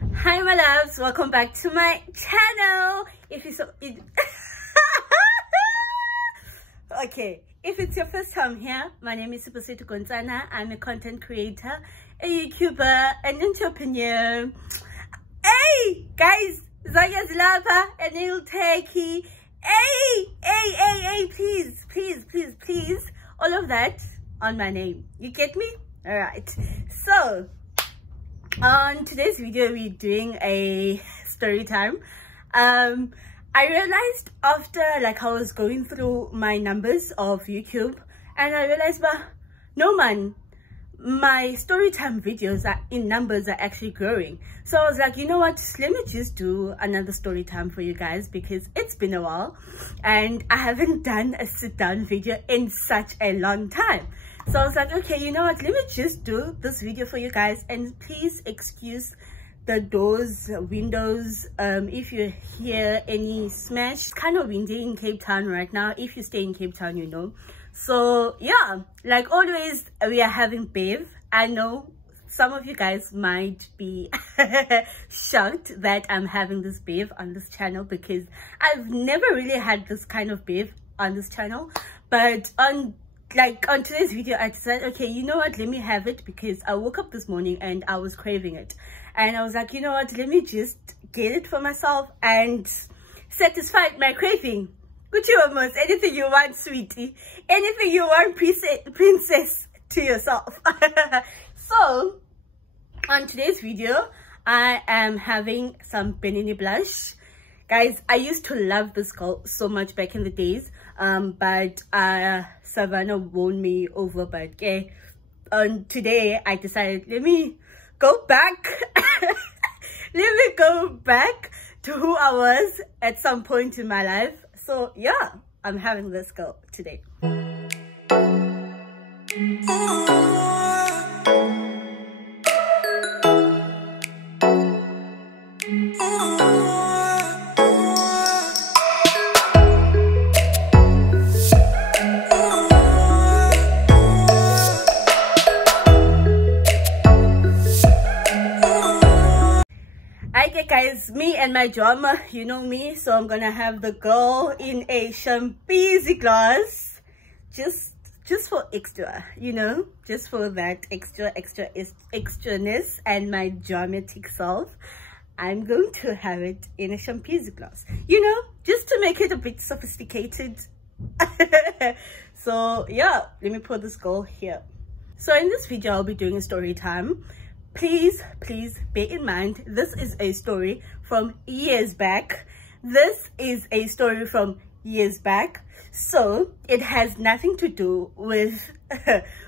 Hi my loves, welcome back to my channel. If it's your first time here, my name is Supposito Gonzana. I'm a content creator, a YouTuber, an entrepreneur. Hey guys, Zanya's lava and it'll take hey, please, all of that on my name. You get me? Alright, so on today's video we're doing a story time. I realized after I was going through my numbers of YouTube, and I realized, but no man, my story time videos in numbers are actually growing. So I was like, you know what, let me just do another story time for you guys, because it's been a while and I haven't done a sit down video in such a long time. So I was like, okay, you know what, let me just do this video for you guys, and please excuse the doors, windows, if you hear any smash. It's kind of windy in Cape Town right now. If you stay in Cape Town, you know. So yeah, like always, we are having Bev. I know some of you guys might be shocked that I'm having this Bev on this channel, because I've never really had this kind of Bev on this channel. But on today's video, I decided, okay, you know what, let me have it, because I woke up this morning and I was craving it, and I was like, you know what, let me just get it for myself and satisfy my craving. Good, you almost anything you want, sweetie, anything you want, princess, to yourself. So on today's video, I am having some Benini blush. Guys, I used to love this girl so much back in the days, but Savannah won me over. But okay, today I decided, let me go back let me go back to who I was at some point in my life. So yeah, I'm having this girl today. Okay guys, me and my drama, you know me, so I'm gonna have the girl in a champagne glass, just for extra, you know, just for that extraness and my dramatic self. I'm going to have it in a champagne glass, you know, just to make it a bit sophisticated. So yeah, let me put this girl here. So in this video I'll be doing a story time. Please bear in mind, this is a story from years back. So it has nothing to do with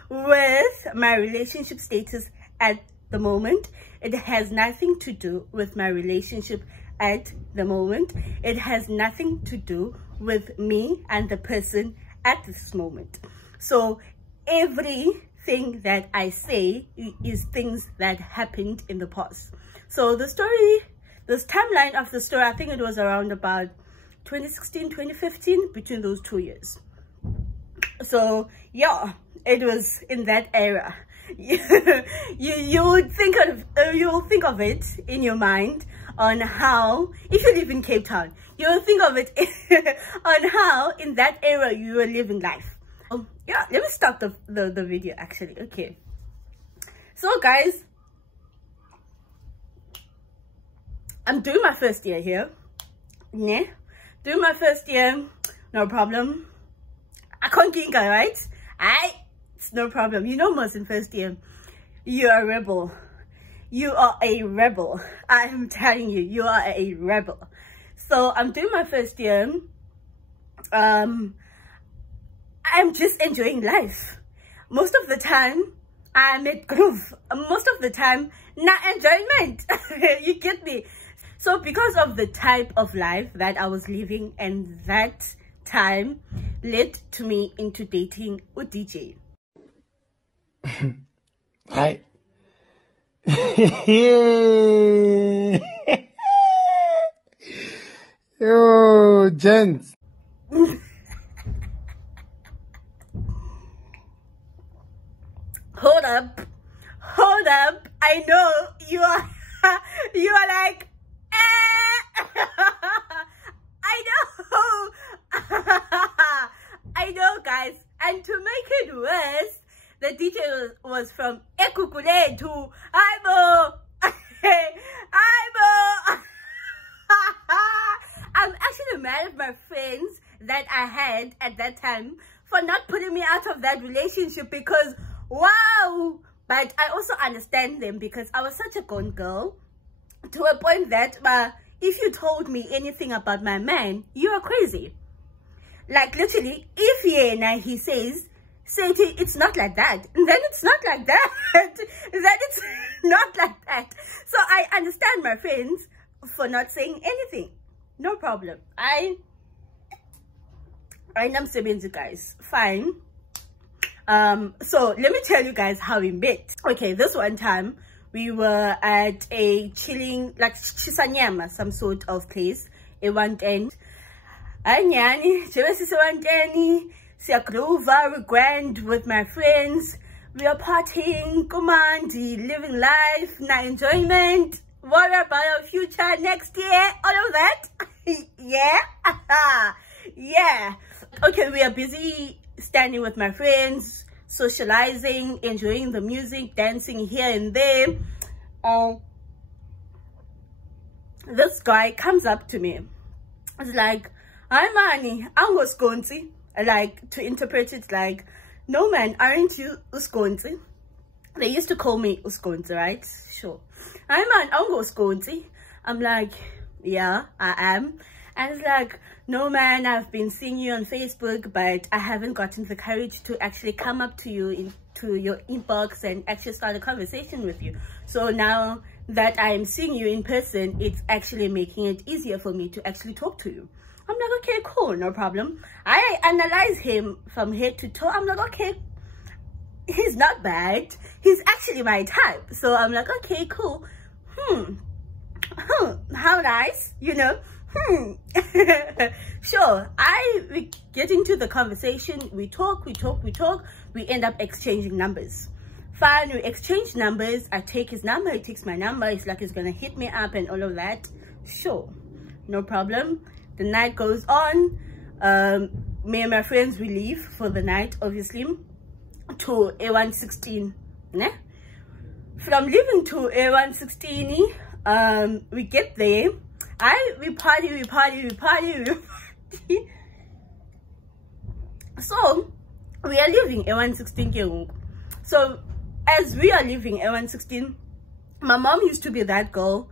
with my relationship status at the moment. It has nothing to do with my relationship at the moment. It has nothing to do with me and the person at this moment. So everything that I say is things that happened in the past. So this timeline of the story, I think it was around about 2016, 2015, between those 2 years. So yeah, it was in that era. You'll think of it in your mind on how, if you live in Cape Town, you'll think of it on how in that era you were living life. Yeah, let me start the video actually. Okay, so guys, I'm doing my first year here. Yeah, doing my first year, no problem. I can't get right? It's no problem. You know, most in first year, you are a rebel. You are a rebel. I'm telling you, you are a rebel. So I'm doing my first year. I'm just enjoying life. Most of the time, I'm at groove. Most of the time, not enjoyment. You get me? So because of the type of life that I was living, and that time led to me into dating a DJ. Hi. Yo, gents. Hold up. I know you are Fuletu. Aibo. Aibo. I'm actually mad at my friends that I had at that time for not putting me out of that relationship, because wow. But I also understand them, because I was such a gone girl to a point that if you told me anything about my man, you are crazy. Like literally, if he says it's not like that, then it's not like that. Then it's not like that. So I understand my friends for not saying anything. No problem. I am saying, guys, fine. So let me tell you guys how we met. Okay, this one time we were at a chilling, like Chisanyama, some sort of place. It went end. Anyani, we're grand with my friends. We are partying, kumandi, living life, na enjoyment. Worry about our future next year, all of that. Yeah. Yeah. Okay, we are busy standing with my friends, socializing, enjoying the music, dancing here and there. This guy comes up to me. It's like, "Hi, Mani, I'm Uskonzi." Like, to interpret it like, "No, man, aren't you Uskonzi?" They used to call me Uskonzi, right? Sure. "Hi, man, I'm Uskonzi." I'm like, "Yeah, I am." And it's like, "No, man, I've been seeing you on Facebook, but I haven't gotten the courage to actually come up to you into your inbox and actually start a conversation with you. So now that I am seeing you in person, it's actually making it easier for me to actually talk to you." I'm like, "Okay, cool, no problem." I analyze him from head to toe. I'm like, "Okay, he's not bad. He's actually my type." So I'm like, "Okay, cool. How nice, you know." Sure. We get into the conversation. We talk. We end up exchanging numbers. Fine, we exchange numbers. I take his number. He takes my number. It's like he's gonna hit me up and all of that. Sure, no problem. The night goes on. Me and my friends, we leave for the night, obviously, to A116. Ne? From leaving to A116, we get there. We party. So we are leaving A116. So as we are leaving A116, my mom used to be that girl.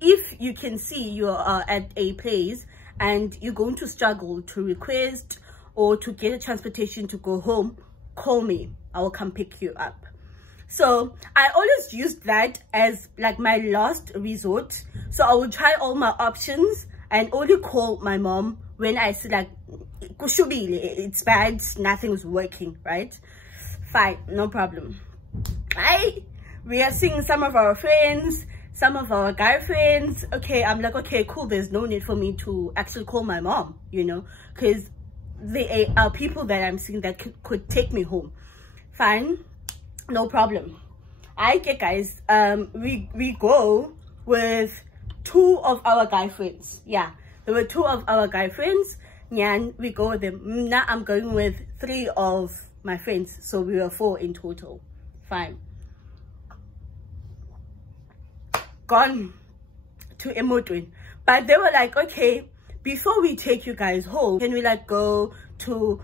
If you can see you are at a place and you're going to struggle to request or to get a transportation to go home, call me. I will come pick you up. So I always used that as like my last resort. So I would try all my options and only call my mom when I see like it's bad, nothing's working, right? Fine, no problem. We are seeing some of our friends, some of our guy friends. Okay, I'm like, okay, cool, there's no need for me to actually call my mom, you know, because they are people that I'm seeing that could take me home. Fine, no problem. Okay, guys, we go with 2 of our guy friends. Yeah, there were 2 of our guy friends. Nyan, we go with them. Now I'm going with 3 of my friends, so we were 4 in total. Fine. Gone to Emotwin, but they were like, okay, before we take you guys home, can we like go to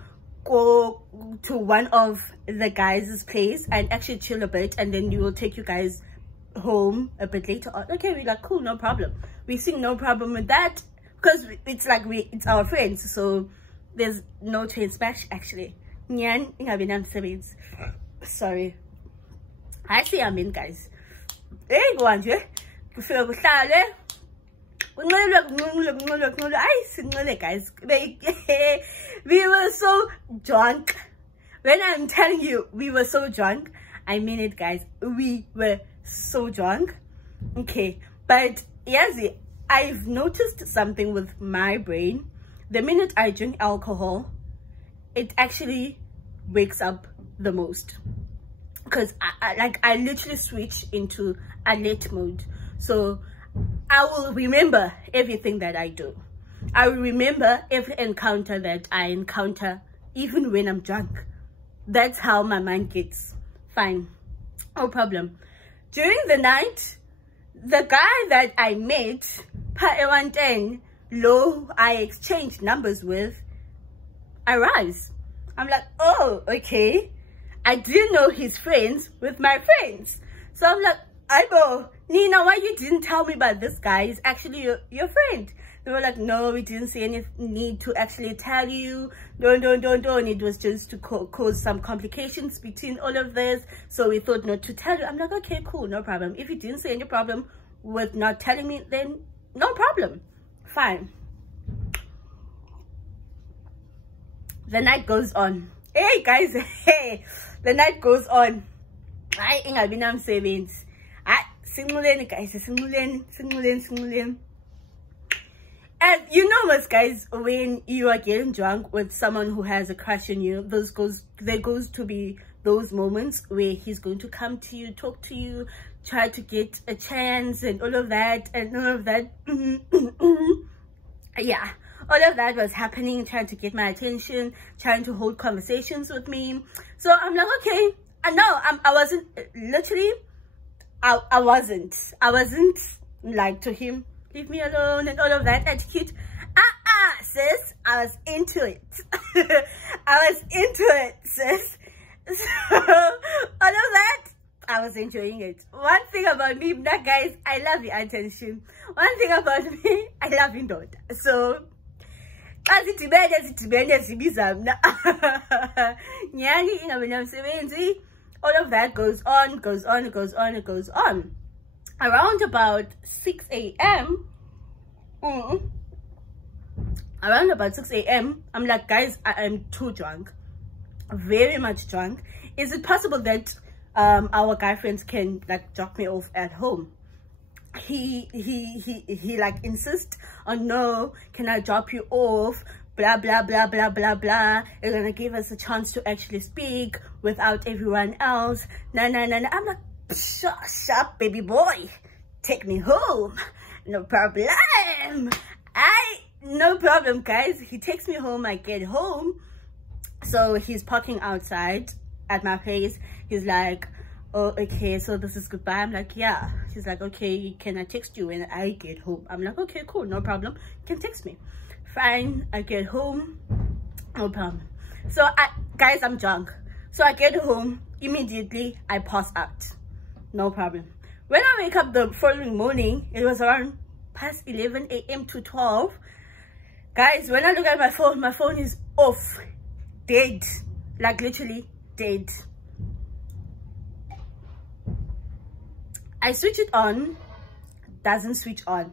one of the guys' place and actually chill a bit, and then we will take you guys home a bit later on. Okay, we're like, cool, no problem. We see no problem with that, because it's like it's our friends, so there's no train smash actually. Sorry, actually I'm in, guys. Hey, go on, guys. We were so drunk. When I'm telling you we were so drunk, I mean it, guys. We were so drunk. Okay, but yes, I've noticed something with my brain. The minute I drink alcohol, it actually wakes up the most, because I literally switch into alert mode. So I will remember everything that I do. I will remember every encounter that I encounter, even when I'm drunk. That's how my mind gets. Fine. No problem. During the night, the guy that I met, I exchanged numbers with, arrives. I'm like, oh, okay. I didn't know he's friends with my friends. So I'm like, Aibo, Nina, why you didn't tell me about this guy? He's actually your friend. They were like, no, we didn't see any need to actually tell you. Don't. It was just to cause some complications between all of this. So we thought not to tell you. I'm like, okay, cool, no problem. If you didn't see any problem with not telling me, then no problem. Fine. The night goes on. Hey, guys, hey. The night goes on. I ain't been on savings. Guys, singuleni. And you know what, guys, when you are getting drunk with someone who has a crush on you, there goes to be those moments where he's going to come to you, talk to you, try to get a chance and all of that. Yeah, all of that was happening, trying to get my attention, trying to hold conversations with me. So I'm like, okay. And no, I wasn't like to him, leave me alone and all of that attitude. Sis, I was into it. I was into it, sis. So all of that, I was enjoying it. One thing about me, that guys, I love the attention. One thing about me, I love indoor. So all of that goes on. Around about 6 a.m. Around about 6 a.m. I'm like, guys, I am too drunk, very much drunk. Is it possible that our guy friends can like drop me off at home? He like insists on, no, can I drop you off, blah blah blah blah blah blah. They're gonna give us a chance to actually speak without everyone else. No. I'm like, shut up, baby boy, take me home, no problem. No problem, guys. He takes me home. I get home, so he's parking outside at my place. He's like, oh, okay, so this is goodbye. I'm like, yeah. He's like, okay, can I text you when I get home? I'm like, okay, cool, no problem, you can text me. Fine. I get home, no problem. So guys, I'm drunk, so I get home immediately. I pass out, no problem. When I wake up the following morning, it was around past 11 a.m. to 12. Guys, when I look at my phone is off, dead, like literally dead. I switch it on, doesn't switch on.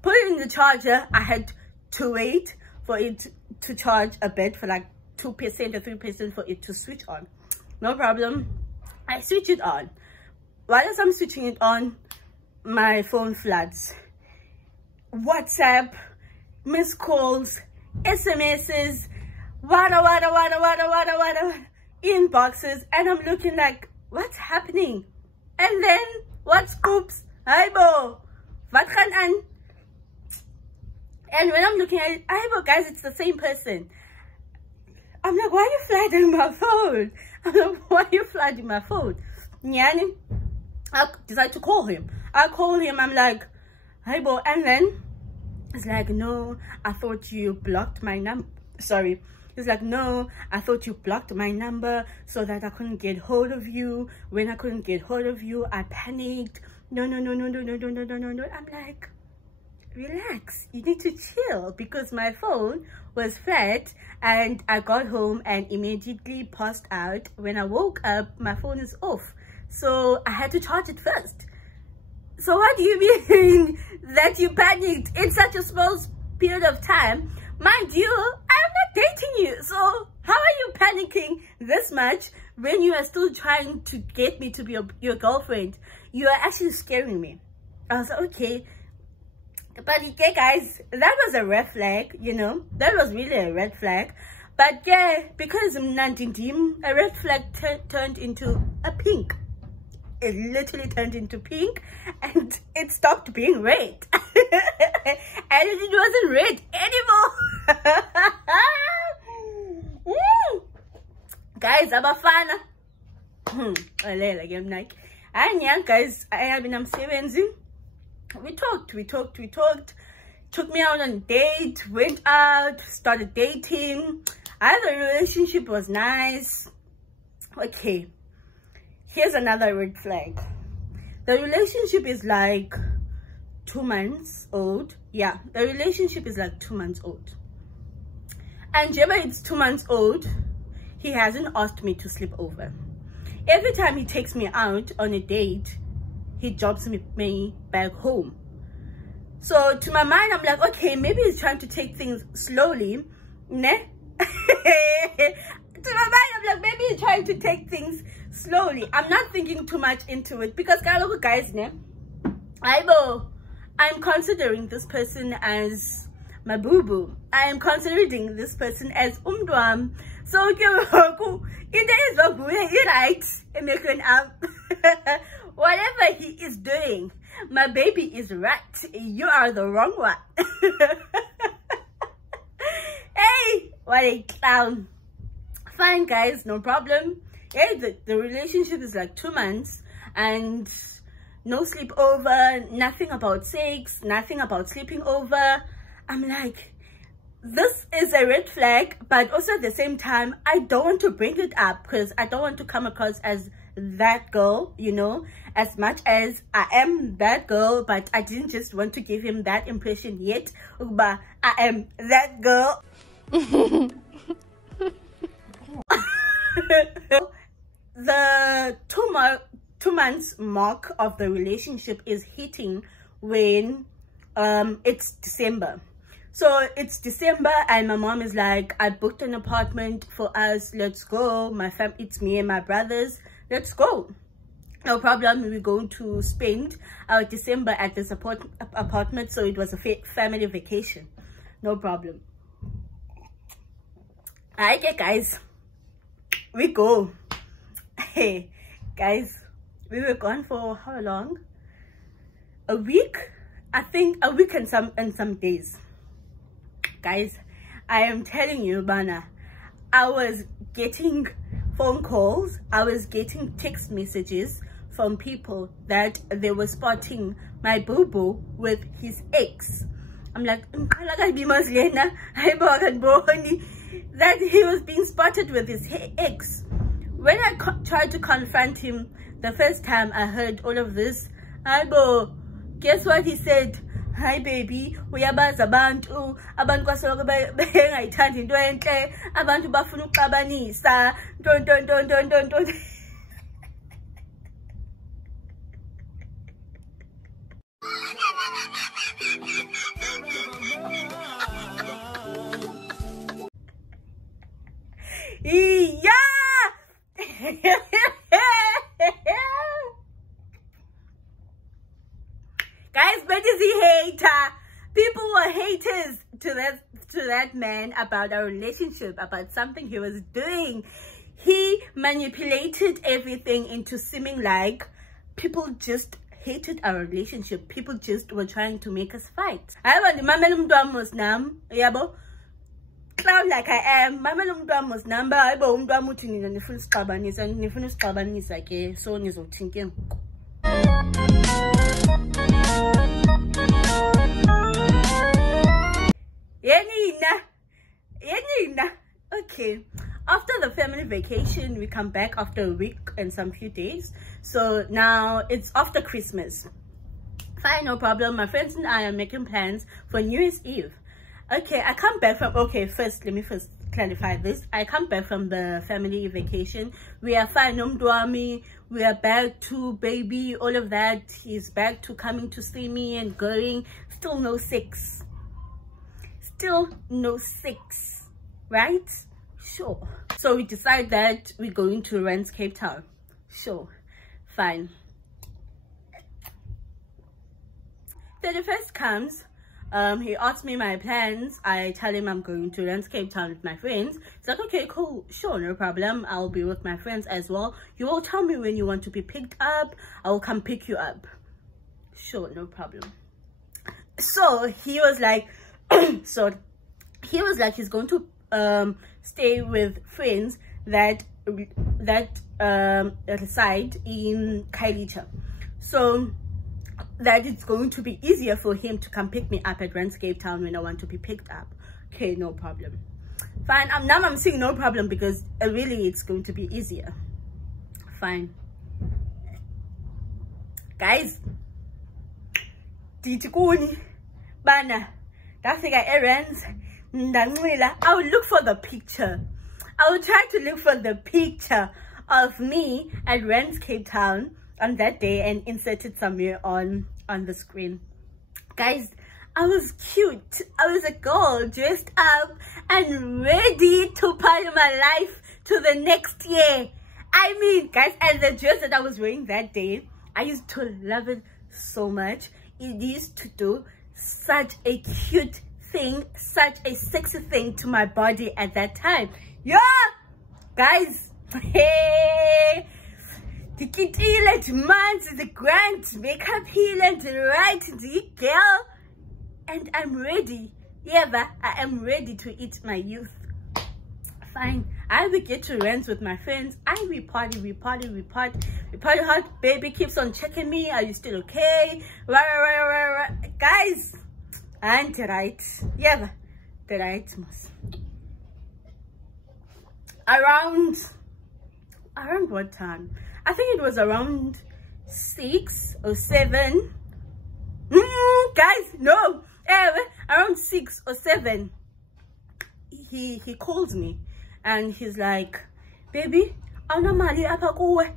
Put it in the charger. I had to wait for it to charge a bit for like 2% or 3% for it to switch on. No problem. I switch it on. While I'm switching it on, my phone floods. WhatsApp, missed calls, SMSs, wada, inboxes, and I'm looking like, what's happening? And then, what scoops? Aibo, what gaan aan? And when I'm looking at it, Aibo, guys, it's the same person. I'm like, why are you flooding my phone? I'm like, why are you flooding my phone? Nyani, I decide to call him. I call him, I'm like, Aibo, and then it's like, no, I thought you blocked my number. Sorry. He's like, no, I thought you blocked my number so that I couldn't get hold of you. When I couldn't get hold of you, I panicked. No. I'm like, relax. You need to chill, because my phone was flat and I got home and immediately passed out. When I woke up, my phone is off. So I had to charge it first. So what do you mean that you panicked in such a small period of time? Mind you, I'm not dating you. So how are you panicking this much when you are still trying to get me to be your girlfriend? You are actually scaring me. I was like, okay. But yeah, guys, that was a red flag, you know. That was really a red flag. But yeah, because a red flag turned into a pink. It literally turned into pink, and it stopped being red. And it wasn't red anymore. Guys, I'm a fan. And yeah, guys, I have been seven. We talked. Took me out on a date, went out, started dating. The relationship was nice. Okay, here's another red flag. The relationship is like 2 months old. Yeah, the relationship is like 2 months old. And Jeba, it's 2 months old. He hasn't asked me to sleep over. Every time he takes me out on a date, he drops me back home. So to my mind, I'm like, okay, maybe he's trying to take things slowly. Ne? To my mind, I'm like, maybe he's trying to take things slowly. I'm not thinking too much into it because guys, ne? I'm considering this person as my boo-boo. I am considering this person as umdwam. So whatever he is doing, my baby is right. You are the wrong one. Hey, what a clown. Fine, guys, no problem. Hey, the relationship is like 2 months and no sleepover, nothing about sex, nothing about sleeping over. I'm like, this is a red flag, but also at the same time, I don't want to bring it up because I don't want to come across as that girl, you know, as much as I am that girl, but I didn't just want to give him that impression yet. But I am that girl. The 2 months mark of the relationship is hitting when it's December. So it's December and my mom is like, I booked an apartment for us, let's go. It's me and my brothers, let's go. No problem, we're going to spend our December at this apartment. So it was a family vacation, no problem. Alright, guys, we go. Hey guys, we were gone for how long? A week? I think a week and some days. Guys, I am telling you, Bana, I was getting phone calls, I was getting text messages from people that they were spotting my boo-boo with his ex. I'm like, that he was being spotted with his ex. When I tried to confront him the first time I heard all of this, guess what he said? Hi baby, uyabazi abantu kwasoloko bengayithandi into enhle, abantu bafuna ukuxabanisa, don't. Yeah. Guys, but is he hater? People were haters to that man about our relationship, about something he was doing. He manipulated everything into seeming like people just hated our relationship. People just were trying to make us fight. I want the mama was nam, yabo. Clown like I am, mama was number. I bought mutin in the full scabanis and the full scabanis like so nizo thinking. Okay, after the family vacation, we come back after a week and some few days. So now it's after Christmas. Fine, no problem. My friends and I are making plans for New Year's Eve. Okay, I come back from, okay, let me first clarify this. I come back from the family vacation. We are fine, Nomdwami. We are back to baby, all of that. He's back to coming to see me and going. Still no sex. Still no sex, right? Sure. So we decide that we're going to rent Cape Town. Sure, fine. 31st comes. He asks me my plans. I tell him I'm going to rent Cape Town with my friends. It's like, okay, cool, sure, no problem. I'll be with my friends as well. You will tell me when you want to be picked up. I will come pick you up. Sure, no problem. So he was like, he's going to stay with friends that reside in Kailicha, so that it's going to be easier for him to come pick me up at Cape Town when I want to be picked up. Okay, no problem. Fine. Now I'm saying no problem because really it's going to be easier. Fine. Guys, Titikuni Bana, that's the errands. I will look for the picture. I will try to look for the picture of me at Cape Town on that day and insert it somewhere on the screen. Guys, I was cute. I was a girl dressed up and ready to party my life to the next year. I mean, guys, and the dress that I was wearing that day, I used to love it so much. It used to do such a cute thing, such a sexy thing to my body at that time. Yeah, guys. Hey, the kitty months, the grand makeup heel and right, the girl, and I'm ready. Yeah, I am ready to eat my youth. Fine. I will get to rent with my friends. We party hard. Baby keeps on checking me. Are you still okay? Guys, and right. Yeah, the right most. Around what time? I think it was around 6 or 7. Guys, no. Around 6 or 7. He calls me and he's like, baby, mali apa kuwe.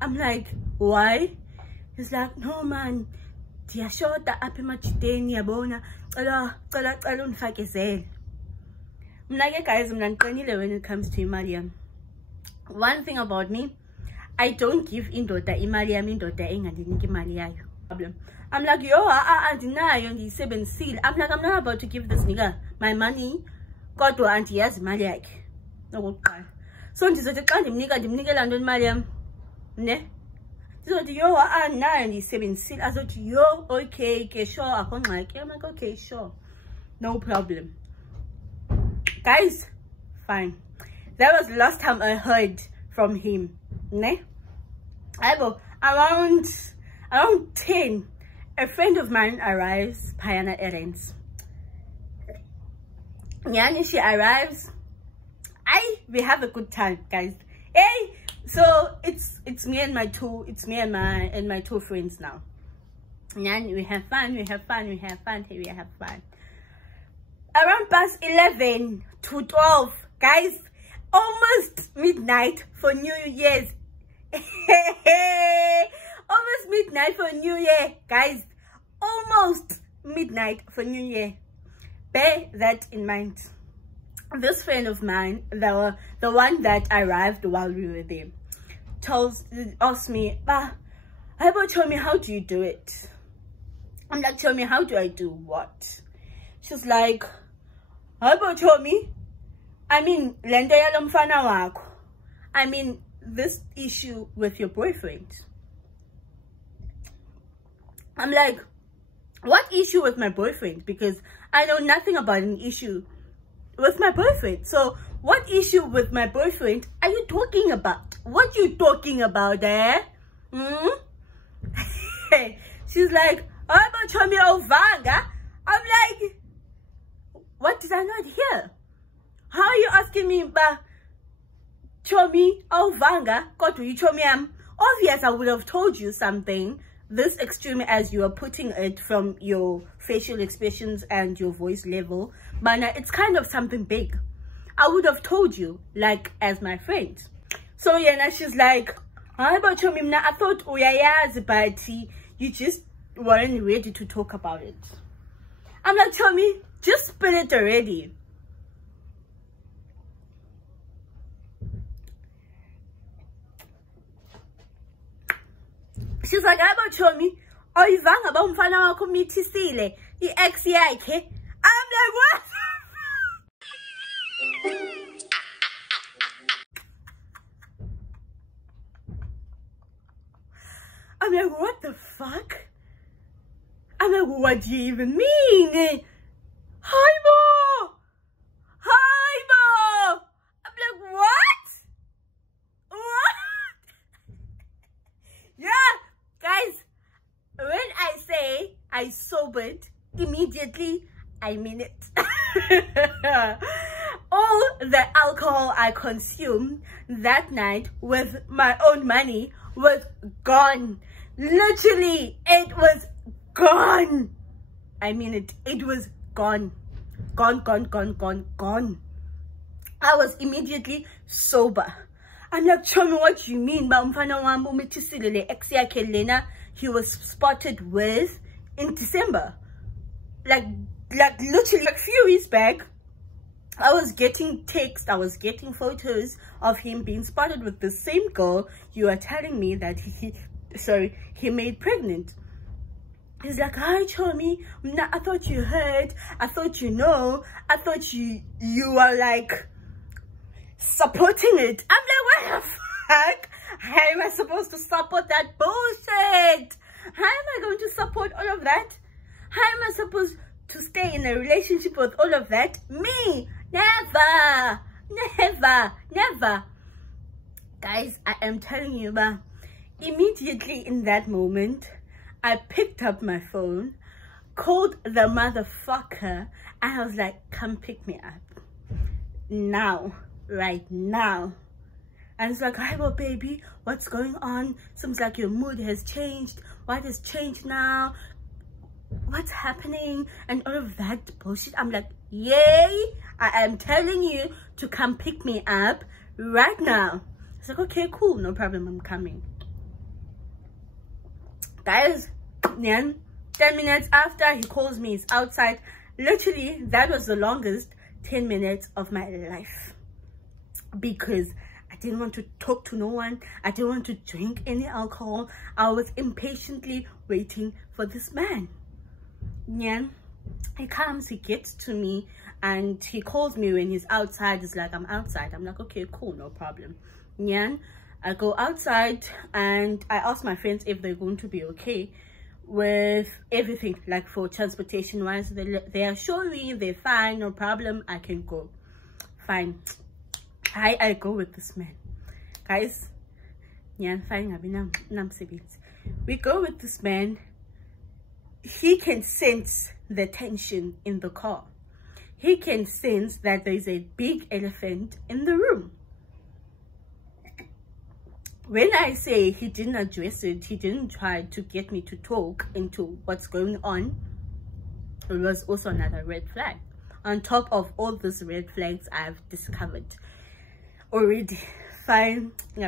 I'm like, why? He's like, no man, diyashota apha emajideni yabona, cela undifakezele. Mna ke guys, mna ndiqinile when it comes to imali. One thing about me, I don't give indoda imali yami indoda engandinika imali yayo. Problem. I'm like, yo, andinayo ndiyisebenzisile. I'm like, I'm not about to give this nigga my money. Kodwa andiyazi imali yakhe. Nokuqala. So ndizothi xa ndimnikela ntoni imali yami? Ne? Ndizothi yo, andinayo ndiyisebenzisile. Azothi yo, okay, ke sure, akho ngxaki. I'm like, okay, sure. No problem. Guys, fine. That was the last time I heard from him. Ne? Around 10, a friend of mine arrives, Payana errands. Yani, she arrives. We have a good time, guys. Hey, so it's me and my two friends now. Yani, we have fun. Around past 11 to 12, guys. Almost midnight for New Year's. Almost midnight for New Year, guys. Almost midnight for New Year. Bear that in mind. This friend of mine, the one that arrived while we were there, asked me, tell me, how do you do it? I'm like, tell me, how do I do what? She's like, tell me. I mean, this issue with your boyfriend. I'm like, what issue with my boyfriend? Because I know nothing about an issue with my boyfriend. So what issue with my boyfriend are you talking about? What you talking about there? She's like, how about Chomi Ovanga? I'm like, what did I not hear? How are you asking me about Chomi Ovanga? God, you Chomi obvious, I would have told you something this extreme as you are putting it from your facial expressions and your voice level. But it's kind of something big. I would have told you, like, as my friend. So yeah, now she's like, how about Chomi? I thought uyayaz, but you just weren't ready to talk about it. I'm like, Chomi, just spill it already. She's like, how about Chomi? Oh, you vang about mfana wako mithisile i-ex yakhe. I'm like, what? I'm like, what the fuck? I'm like, what do you even mean? Hi, Mo! Hi, Mo! I'm like, what? What? Yeah, guys, when I say I sobered, immediately, I mean it. All the alcohol I consumed that night with my own money was gone. Literally, it was gone. I mean it. It was gone. Gone, gone, gone, gone, gone. I was immediately sober. I'm like, show me what you mean. He was spotted with in December. Like literally a few weeks back, I was getting texts, I was getting photos of him being spotted with the same girl you are telling me that he made pregnant. He's like, hi Chomi, I thought you heard, I thought you know, I thought you are like supporting it. I'm like, what the fuck? How am I supposed to support that bullshit? How am I going to support all of that? How am I supposed to stay in a relationship with all of that? Me, never, never, never. Guys, I am telling you, but immediately in that moment, I picked up my phone, called the motherfucker, and I was like, come pick me up now, right now. And it's like, hi, well, baby, what's going on? Seems like your mood has changed. What has changed now? What's happening? And all of that bullshit. I'm like, yay, I am telling you to come pick me up right now. It's like, okay, cool, no problem, I'm coming. Guys, then 10 minutes after he calls me, he's outside. Literally, that was the longest 10 minutes of my life, because I didn't want to talk to no one. I didn't want to drink any alcohol. I was impatiently waiting for this man. Yeah, he comes, he gets to me, and he calls me when he's outside. He's like, I'm outside. I'm like, okay, cool, no problem. Yeah, I go outside and I ask my friends if they're going to be okay with everything, like for transportation wise. They assure me they're fine, no problem, I can go. Fine. I go with this man, guys. Yeah, fine. We go with this man. He can sense the tension in the car. He can sense that there's a big elephant in the room. When I say he didn't address it, he didn't try to get me to talk into what's going on, it was also another red flag. On top of all these red flags I've discovered already. Fine. We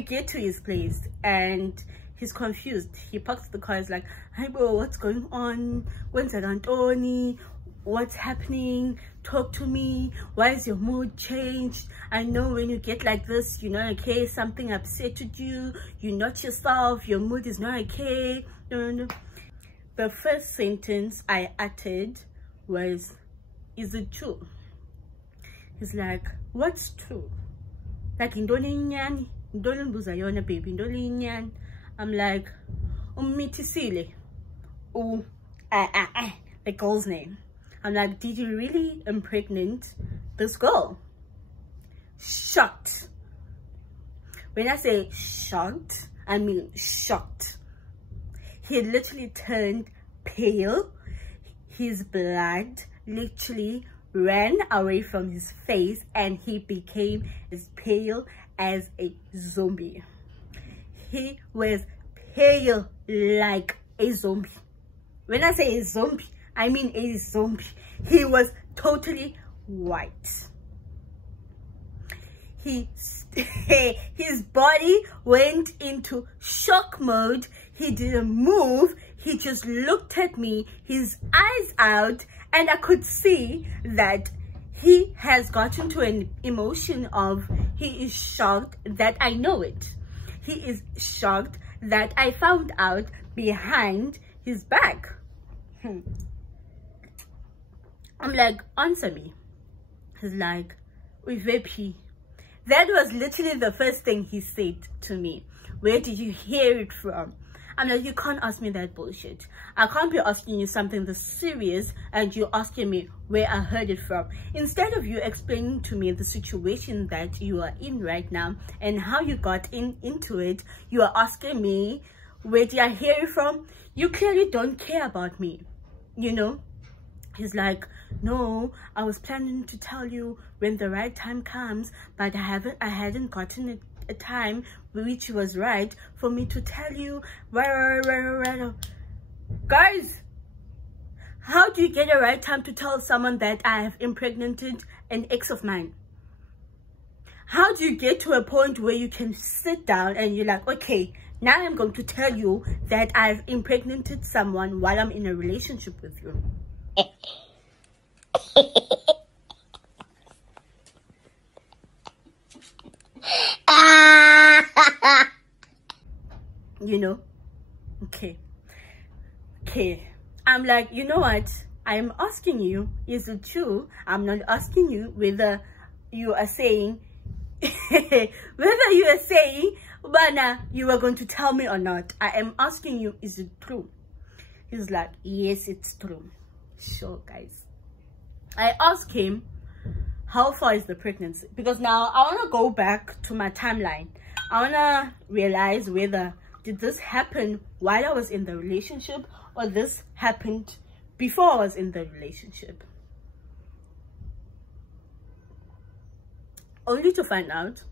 get to his place and he's confused. He parks the car. He's like, hi bro, what's going on? When's Antoni? What's happening? Talk to me. Why is your mood changed? I know when you get like this, you're not okay. Something upsetted you. You're not yourself. Your mood is not okay. No. The first sentence I uttered was, is it true? He's like, what's true? Like, indoli inyani, indoli mbuza yona baby, indoli inyani. I'm like, ummitisile. The girl's name. I'm like, did you really impregnate this girl? Shocked. When I say shocked, I mean shocked. He literally turned pale. His blood literally ran away from his face and he became as pale as a zombie. He was pale like a zombie. When I say a zombie, I mean a zombie. He was totally white. His body went into shock mode. He didn't move. He just looked at me, his eyes out, and I could see that he has gotten to an emotion of, he is shocked that I know it. He is shocked that I found out behind his back. I'm like, answer me. He's like, Uvepi, That was literally the first thing he said to me. Where did you hear it from? I'm like, you can't ask me that bullshit. I can't be asking you something this serious and you're asking me where I heard it from. Instead of you explaining to me the situation that you are in right now and how you got into it, you are asking me, where did I hear it from? You clearly don't care about me, you know? He's like, no, I was planning to tell you when the right time comes, but I hadn't gotten it a time which was right for me to tell you. Guys, how do you get a right time to tell someone that I have impregnated an ex of mine? How do you get to a point where you can sit down and you're like, okay, now I'm going to tell you that I've impregnated someone while I'm in a relationship with you? You know? Okay. I'm like, you know what? I'm asking you, is it true? I'm not asking you whether you are saying Bana, you are going to tell me or not. I am asking you, is it true? He's like, yes, it's true. Sure, guys. I asked him, how far is the pregnancy? Because now I want to go back to my timeline. I want to realize whether did this happen while I was in the relationship or this happened before I was in the relationship. Only to find out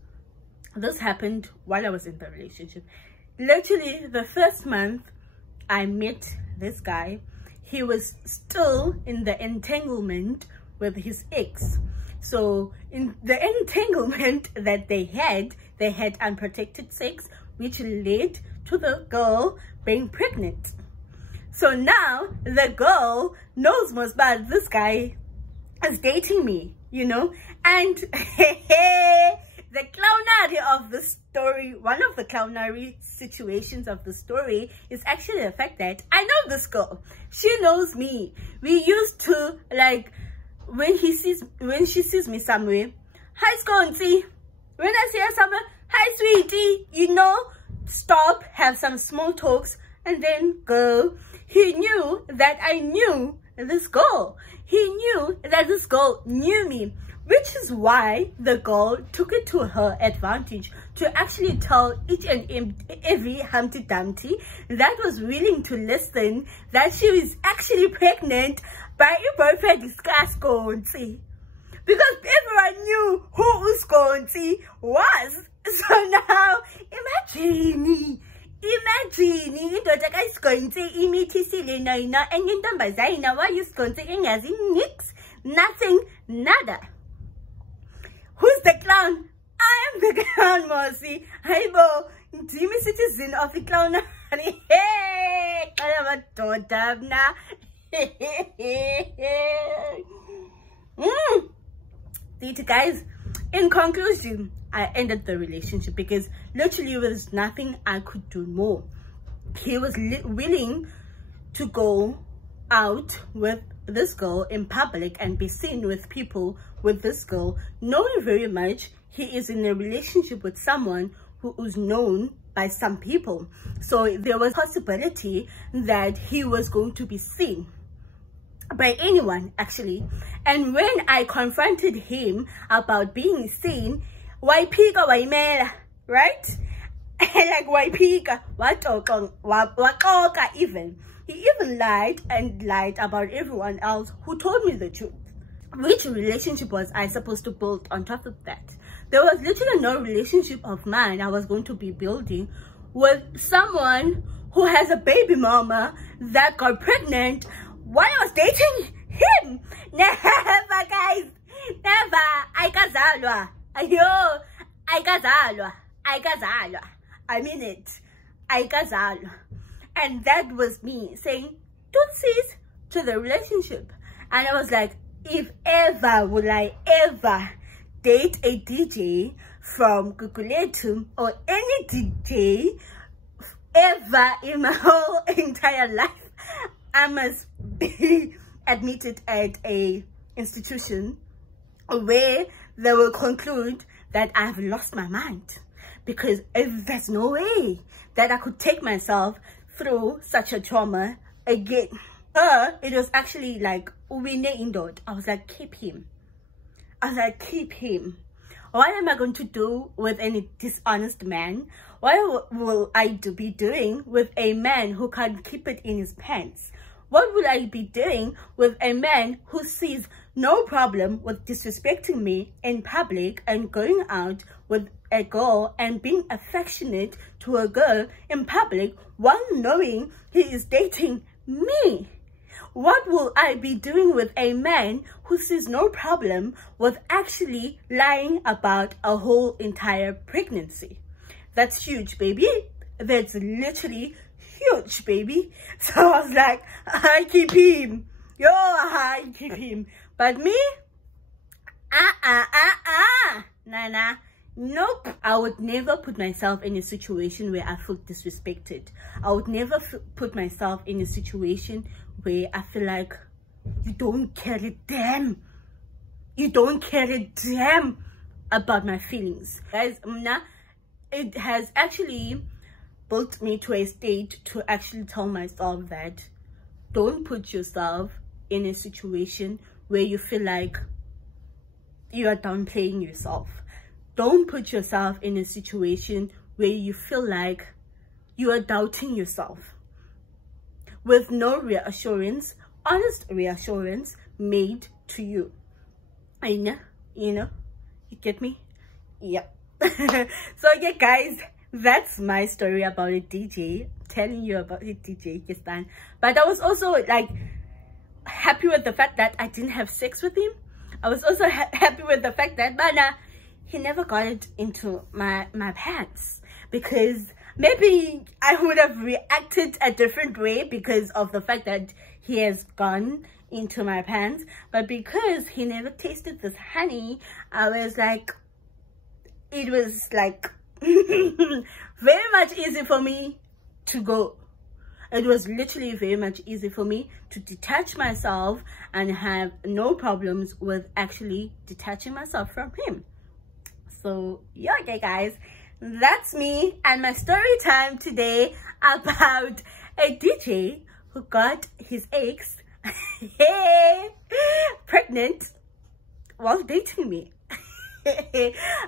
this happened while I was in the relationship. Literally the first month I met this guy, he was still in the entanglement with his ex. So in the entanglement that they had unprotected sex, which led to the girl being pregnant. So now the girl knows most about this guy is dating me, you know. And the clownery of the story, one of the clownery situations of the story is actually the fact that I know this girl. She knows me. We used to, like, when she sees me somewhere, hi Sconty. When I see her somewhere, hi sweetie, you know, stop, have some small talks, and then go. He knew that I knew this girl. He knew that this girl knew me, which is why the girl took it to her advantage to actually tell each and every Humpty Dumpty that was willing to listen that she was actually pregnant by a boyfriend Sconty. Because everyone knew who Sconty was. So now, imagine indoda kaSconty imithisile nina enye intombazana waye uSconty engazi nix, nothing, nada. Who's the clown? I am the clown, Mosi. Hayibo, ndimi citizen of the clown. Hey, I am a guys, in conclusion, I ended the relationship because literally there was nothing I could do more. He was willing to go out with this girl in public and be seen with people with this girl, knowing very much he is in a relationship with someone who is known by some people. So there was a possibility that he was going to be seen by anyone, actually. And when I confronted him about being seen, Waipika Waimela, right? Like Waipika, Watoka even. He even lied and lied about everyone else who told me the truth. Which relationship was I supposed to build on top of that? There was literally no relationship of mine I was going to be building with someone who has a baby mama that got pregnant while I was dating him. Never, guys. Never. Aikazalwa. Ayo. Aikazalwa. I mean it. Aikazalwa. And that was me saying, don't cease to the relationship. And I was like, if ever will I ever date a DJ from Kukuletu or any DJ ever in my whole entire life, I must be admitted at a institution where they will conclude that I've lost my mind, because there's no way that I could take myself through such a trauma again. It was actually like, I was like, keep him. I was like, keep him. What am I going to do with any dishonest man? What will I be doing with a man who can't keep it in his pants? What will I be doing with a man who sees no problem with disrespecting me in public and going out with a girl and being affectionate to a girl in public while knowing he is dating me? What will I be doing with a man who sees no problem with actually lying about a whole entire pregnancy? That's huge, baby. That's literally huge, baby. So I was like, I keep him. I keep him. But me? Nah. Nope. I would never put myself in a situation where I feel disrespected. I would never put myself in a situation where I feel like you don't care a damn. You don't care a damn about my feelings. Guys, it has actually built me to a state to actually tell myself that don't put yourself in a situation where you feel like you are downplaying yourself. Don't put yourself in a situation where you feel like you are doubting yourself with no reassurance, honest reassurance made to you. You know, you get me? Yep. So yeah, guys, that's my story about a DJ. Telling you about a DJ, but I was also like happy with the fact that I didn't have sex with him. I was also happy with the fact that he never got it into my pants, because maybe I would have reacted a different way because of the fact that he has gone into my pants. But because he never tasted this honey, I was like, it was like very much easy for me to go. It was literally very much easy for me to detach myself and have no problems with actually detaching myself from him. So yeah, okay guys, that's me and my story time today about a DJ who got his ex pregnant while dating me.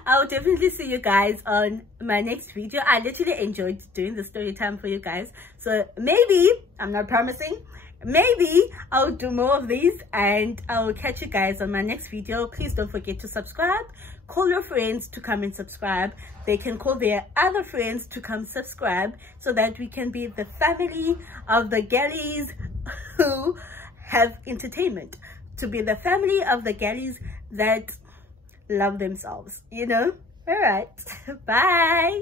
I'll definitely see you guys on my next video. I literally enjoyed doing the story time for you guys, so maybe, I'm not promising, maybe I'll do more of these and I'll catch you guys on my next video. Please don't forget to subscribe. Call your friends to come and subscribe. They can call their other friends to come subscribe, so that we can be the family of the galleys who have entertainment, to be the family of the galleys that love themselves, you know. All right, bye.